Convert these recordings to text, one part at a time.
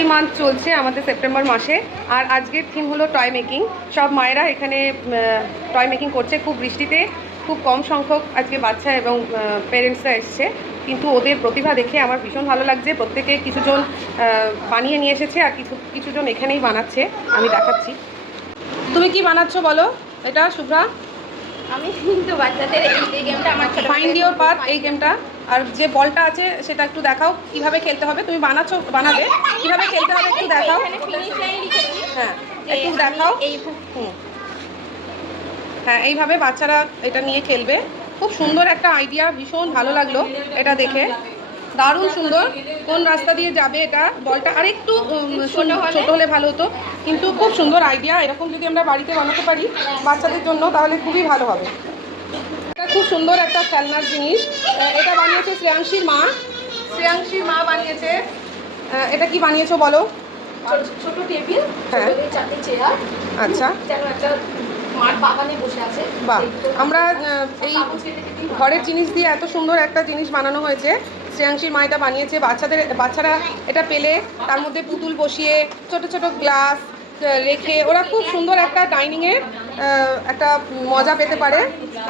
Shreyanshi month চলছে আমাদের September মাসে, আর আজকের থিম হলো টয় মেকিং। সব মায়েরা এখানে টয় মেকিং করছে। খুব বৃষ্টিতে খুব কম সংখ্যক আজকে বাচ্চা এবং পেরেন্টসরা এসছে, কিন্তু ওদের প্রতিভা দেখে আমার ভীষণ ভালো লাগছে। প্রত্যেকে কিছুজন বানিয়ে নিয়ে এসেছে আর কিছুজন এখানেই বানাচ্ছে। আমি দেখাচ্ছি। তুমি কি বানাচ্ছো বলো এটা, শুভ্রা? আমি কিন্তু বাচ্চাদের এই গেমটা আমার ফাইন্ড ইওর পাথ, এই গেমটা। আর যে বলটা আছে সেটা একটু দেখাও কিভাবে খেলতে হবে। তুমি বানাবে কিভাবে খেলতে হবে একটু দেখাও। হ্যাঁ, একটু দেখাও। হ্যাঁ, এইভাবে বাচ্চারা এটা নিয়ে খেলবে। খুব সুন্দর একটা আইডিয়া, ভীষণ ভালো লাগলো এটা দেখে, দারুণ সুন্দর। কোন রাস্তা দিয়ে যাবে এটা, বলটা আর একটু ছোট হলে ভালো হতো, কিন্তু খুব সুন্দর আইডিয়া। এরকম যদি আমরা বাড়িতে বানাতে পারি বাচ্চাদের জন্য তাহলে খুবই ভালো হবে। এটা খুব সুন্দর একটা খেলনার জিনিস। এটা বানিয়েছে শ্রেয়াংশীর মা। শ্রেয়াংশীর মা বানিয়েছে। এটা কি বানিয়েছো বলো? ছোট টেবিল, হ্যাঁ, চারটে চেয়ার। আচ্ছা, যেন একটা মাঠ বাগানে বসে আছে। বাহ, আমরা এই ঘরের জিনিস দিয়ে এত সুন্দর একটা জিনিস বানানো হয়েছে। শ্রেয়াংশীর মা এটা বানিয়েছে। বাচ্চারা এটা পেলে তার মধ্যে পুতুল বসিয়ে ছোট ছোট গ্লাস রেখে ওরা খুব সুন্দর একটা ডাইনিংয়ের একটা মজা পেতে পারে।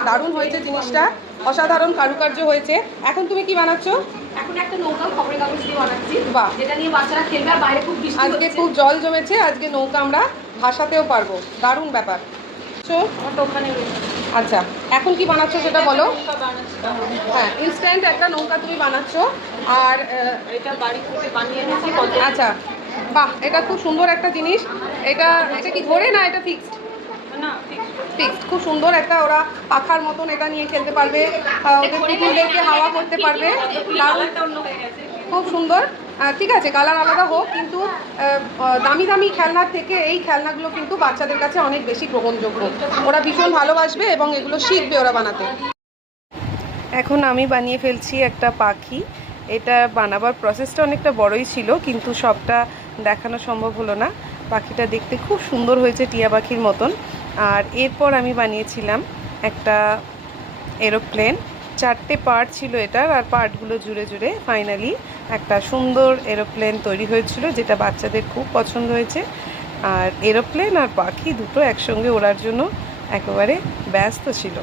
দারুণ হয়েছে জিনিসটা, অসাধারণ কারুকার্য হয়েছে। এখন তুমি কি বানাচ্ছো? এখন একটা নৌকা খবরের কাগজ দিয়ে বানাচ্ছি। বাহ, যেটা নিয়ে বাচ্চারা খেলবে। আর বাইরে খুব বৃষ্টি আজকে খুব জল জমেছে, আজকে নৌকা আমরা ভাসাতেও পারবো। দারুণ ব্যাপার। আচ্ছা, এখন কি বানাচ্ছো সেটা বলো। হ্যাঁ, ইনস্ট্যান্ট একটা নৌকা তুমি বানাচ্ছো। আর এটা বাড়ি থেকে বানিয়ে এনেছি। আচ্ছা, বাহ, এটা খুব সুন্দর একটা জিনিস। এটা কি ঘোরে না, এটা ফিক্সড? না, ফিক্সড। খুব সুন্দর একটা, ওরা পাখার মতন এটা নিয়ে খেলতে পারবে, ওদের পুতুলদেরকে হাওয়া করতে পারবে। খুব সুন্দর। ঠিক আছে, কালার আলাদা হোক, কিন্তু দামি দামি খেলনার থেকে এই খেলনাগুলো কিন্তু বাচ্চাদের কাছে অনেক বেশি গ্রহণযোগ্য। ওরা ভীষণ ভালোবাসবে এবং এগুলো শিখবে ওরা বানাতে। এখন আমি বানিয়ে ফেলছি একটা পাখি। এটা বানাবার প্রসেসটা অনেকটা বড়ই ছিল, কিন্তু সবটা দেখানো সম্ভব হলো না। পাখিটা দেখতে খুব সুন্দর হয়েছে, টিয়া পাখির মতন। আর এরপর আমি বানিয়েছিলাম একটা এরোপ্লেন। 4টে পার্ট ছিল এটার, আর পার্টগুলো জুড়ে জুড়ে ফাইনালি একটা সুন্দর এরোপ্লেন তৈরি হয়েছিল, যেটা বাচ্চাদের খুব পছন্দ হয়েছে। আর এরোপ্লেন আর পাখি দুটো একসঙ্গে ওড়ার জন্য একেবারে ব্যস্ত ছিল।